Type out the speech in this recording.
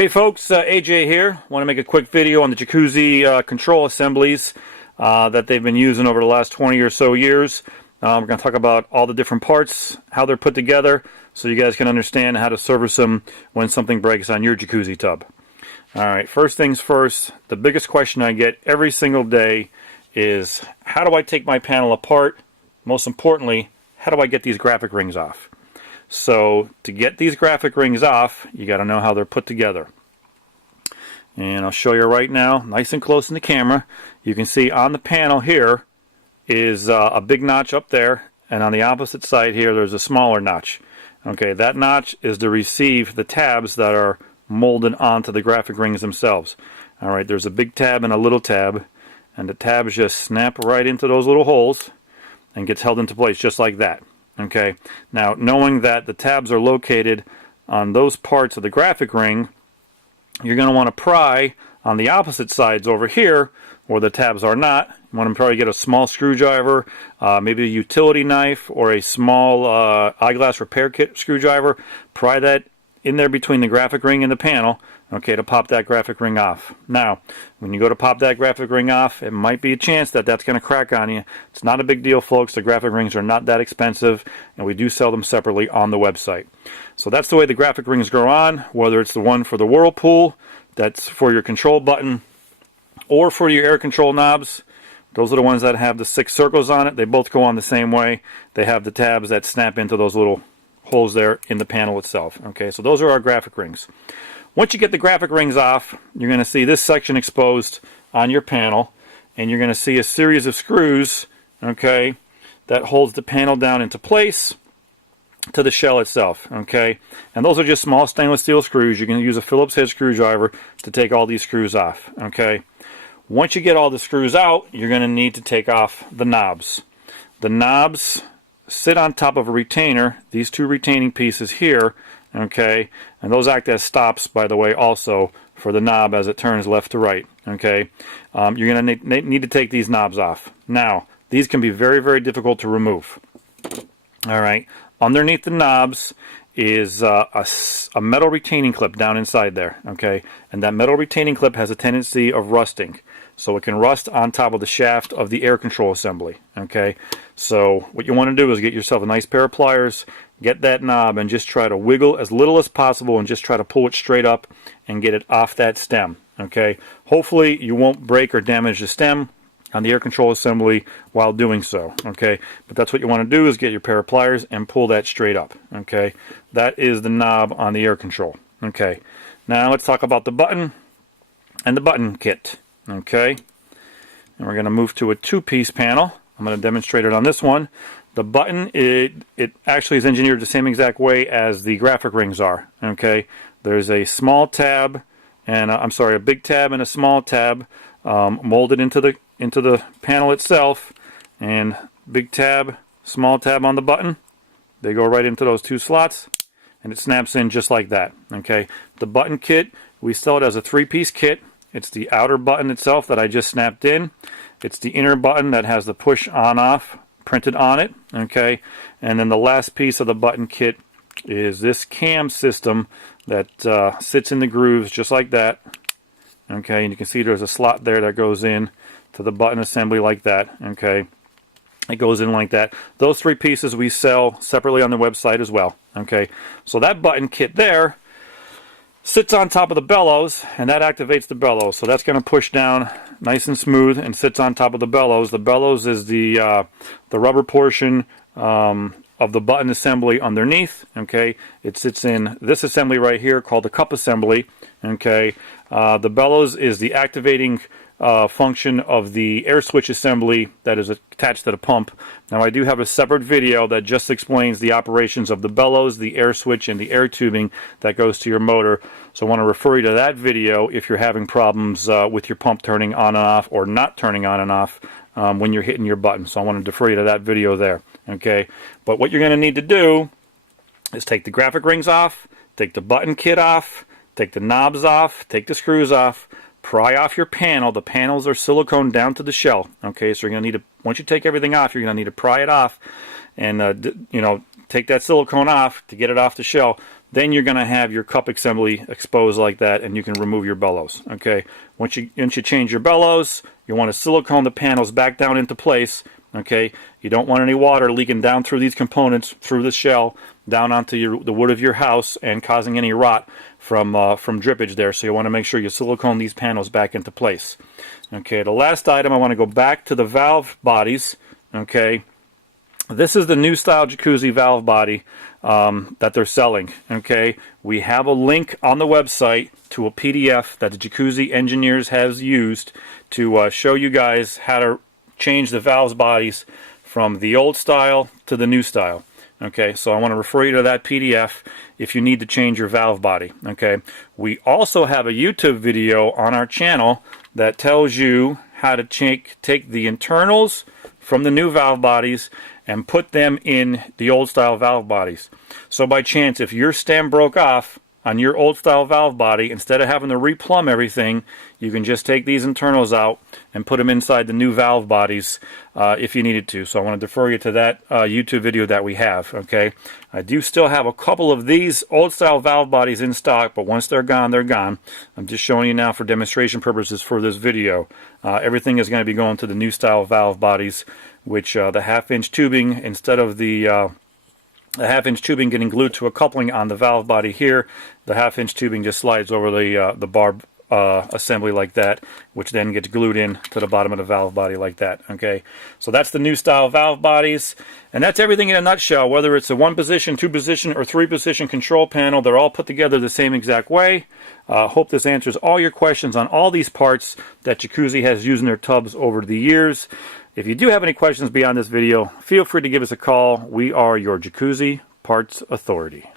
Hey folks, AJ here. Want to make a quick video on the jacuzzi control assemblies that they've been using over the last 20 or so years. We're going to talk about all the different parts, how they're put together, so you guys can understand how to service them when something breaks on your jacuzzi tub. Alright, first things first, the biggest question I get every single day is, how do I take my panel apart? Most importantly, how do I get these graphic rings off? So to get these graphic rings off, you got to know how they're put together. And I'll show you right now, nice and close in the camera. You can see on the panel here is a big notch up there, and on the opposite side here there's a smaller notch. Okay, that notch is to receive the tabs that are molded onto the graphic rings themselves. Alright, there's a big tab and a little tab, and the tabs just snap right into those little holes and gets held into place just like that. Okay, now knowing that the tabs are located on those parts of the graphic ring, you're going to want to pry on the opposite sides over here where the tabs are not. You want to probably get a small screwdriver, maybe a utility knife or a small eyeglass repair kit screwdriver. Pry that in there between the graphic ring and the panel, okay, to pop that graphic ring off. Now, when you go to pop that graphic ring off, it might be a chance that that's going to crack on you. It's not a big deal, folks. The graphic rings are not that expensive, and we do sell them separately on the website. So that's the way the graphic rings go on, whether it's the one for the Whirlpool, that's for your control button, or for your air control knobs. Those are the ones that have the 6 circles on it. They both go on the same way. They have the tabs that snap into those little holes there in the panel itself. Okay, so those are our graphic rings. Once you get the graphic rings off, you're going to see this section exposed on your panel, and you're going to see a series of screws, okay, that holds the panel down into place to the shell itself. Okay, and those are just small stainless steel screws. You can use a Phillips head screwdriver to take all these screws off. Okay, once you get all the screws out, you're going to need to take off the knobs. The knobs sit on top of a retainer, these 2 retaining pieces here, okay, and those act as stops, by the way, also for the knob as it turns left to right. Okay, you're going to need to take these knobs off. Now, these can be very, very difficult to remove. Alright, underneath the knobs is a metal retaining clip down inside there, okay, and that metal retaining clip has a tendency of rusting, so it can rust on top of the shaft of the air control assembly. Okay, so what you want to do is get yourself a nice pair of pliers, get that knob, and just try to wiggle as little as possible and just try to pull it straight up and get it off that stem. Okay, hopefully you won't break or damage the stem on the air control assembly while doing so. Okay, but that's what you want to do, is get your pair of pliers and pull that straight up. Okay, that is the knob on the air control. Okay, now let's talk about the button and the button kit. Okay, and we're going to move to a 2-piece panel. I'm going to demonstrate it on this one. The button, it actually is engineered the same exact way as the graphic rings are. Okay, there's a small tab and a big tab and a small tab molded into the panel itself, and big tab, small tab on the button. They go right into those 2 slots, and it snaps in just like that. Okay, the button kit, we sell it as a 3-piece kit. It's the outer button itself that I just snapped in. It's the inner button that has the push on off printed on it. Okay, and then the last piece of the button kit is this cam system that sits in the grooves just like that. Okay, and you can see there's a slot there that goes in to the button assembly like that. Okay, it goes in like that. Those 3 pieces we sell separately on the website as well. Okay, so that button kit there sits on top of the bellows, and that activates the bellows. So that's going to push down nice and smooth and sits on top of the bellows. The bellows is the rubber portion of the button assembly underneath. Okay, it sits in this assembly right here called the cup assembly. Okay, the bellows is the activating function of the air switch assembly that is attached to the pump. Now, I do have a separate video that just explains the operations of the bellows, the air switch, and the air tubing that goes to your motor. So I want to refer you to that video if you're having problems with your pump turning on and off, or not turning on and off when you're hitting your button. So I want to defer you to that video there. Okay, but what you're going to need to do is take the graphic rings off, take the button kit off, take the knobs off, take the screws off, pry off your panel. The panels are silicone down to the shell. Okay, so you're going to need to, once you take everything off, you're going to need to pry it off and take that silicone off to get it off the shell. then you're going to have your cup assembly exposed like that, and you can remove your bellows. Okay, once you change your bellows, you want to silicone the panels back down into place. Okay, you don't want any water leaking down through these components, through the shell, down onto the wood of your house and causing any rot from drippage there. So you want to make sure you silicone these panels back into place. Okay, the last item, I want to go back to the valve bodies. Okay, this is the new style jacuzzi valve body that they're selling. Okay, we have a link on the website to a PDF that the Jacuzzi engineers has used to show you guys how to change the valve bodies from the old style to the new style. Okay, so I want to refer you to that PDF if you need to change your valve body. Okay, we also have a YouTube video on our channel that tells you how to take the internals from the new valve bodies and put them in the old style valve bodies. So by chance, if your stem broke off on your old style valve body, instead of having to replumb everything, you can just take these internals out and put them inside the new valve bodies if you needed to. So I want to defer you to that YouTube video that we have. Okay, I do still have a couple of these old style valve bodies in stock, but once they're gone, they're gone. I'm just showing you now for demonstration purposes for this video. Everything is going to be going to the new style valve bodies, which the 1/2-inch tubing, instead of the 1/2-inch tubing getting glued to a coupling on the valve body here, the 1/2-inch tubing just slides over the barb assembly like that, which then gets glued in to the bottom of the valve body like that. Okay, so that's the new style valve bodies, and that's everything in a nutshell. Whether it's a 1-position, 2-position, or 3-position control panel, they're all put together the same exact way. Hope this answers all your questions on all these parts that Jacuzzi has used in their tubs over the years. If you do have any questions beyond this video, feel free to give us a call. We are your Jacuzzi Parts Authority.